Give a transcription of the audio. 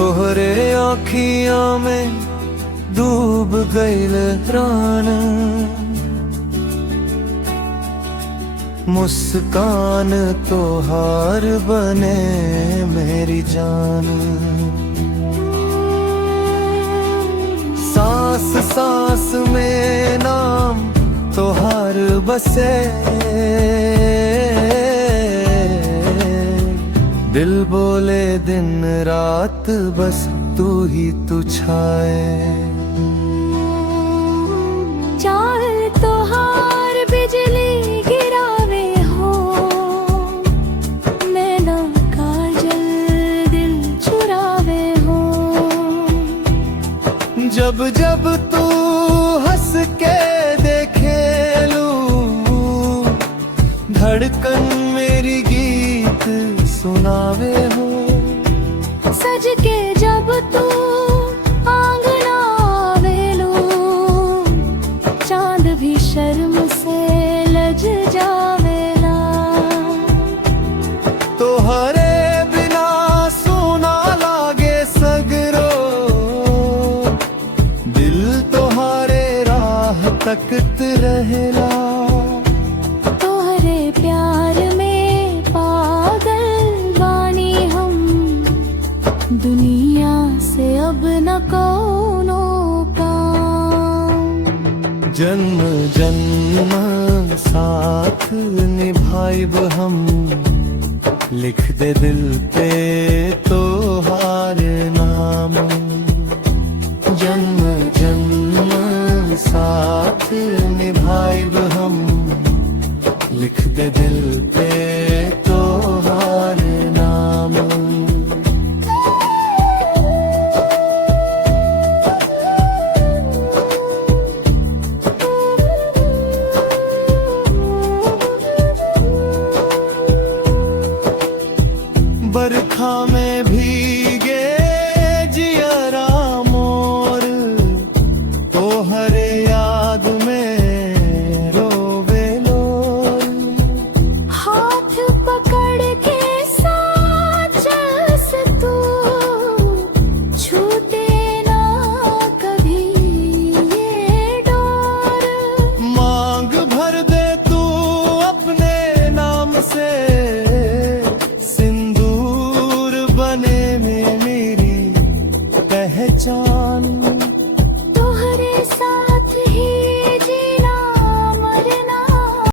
तोहरे आँखियाँ में डूब गईल प्राण, मुस्कान तोहार बने मेरी जान। सांस सांस में नाम तोहार बसे, दिल बोले दिन रात बस तू ही तू छाए। चाल तोहार बिजली गिरावे हो, नैना काजल दिल चुरावे हो। जब जब तू हंस के देखे लूं, धड़कन मेरी गीत सुनावे हो। सज के जब तू आंगना आवेलो, चांद भी शर्म से लज जावेला। तोहरे बिना सोना लागे सगरो, दिल तोहारे राह तकत रहेला। तोहरे प्यार में पागल बानी हम, दुनिया से अब न कोनो काम। जन्म जन्म साथ निभाइब हम, लिख दे दिल पे तोहार नाम। जन्म जन्म साथ निभाइब हम, लिख दे दिल पे तोहार नाम। बरखा में भीगे जियरा मोर, तोहरे याद में रोवे लोर। हाथ पकड़ के साथ से तू छूटे ना कभी ये डोर। मांग भर दे तू अपने नाम से, सिंदूर बने में मेरी पहचान।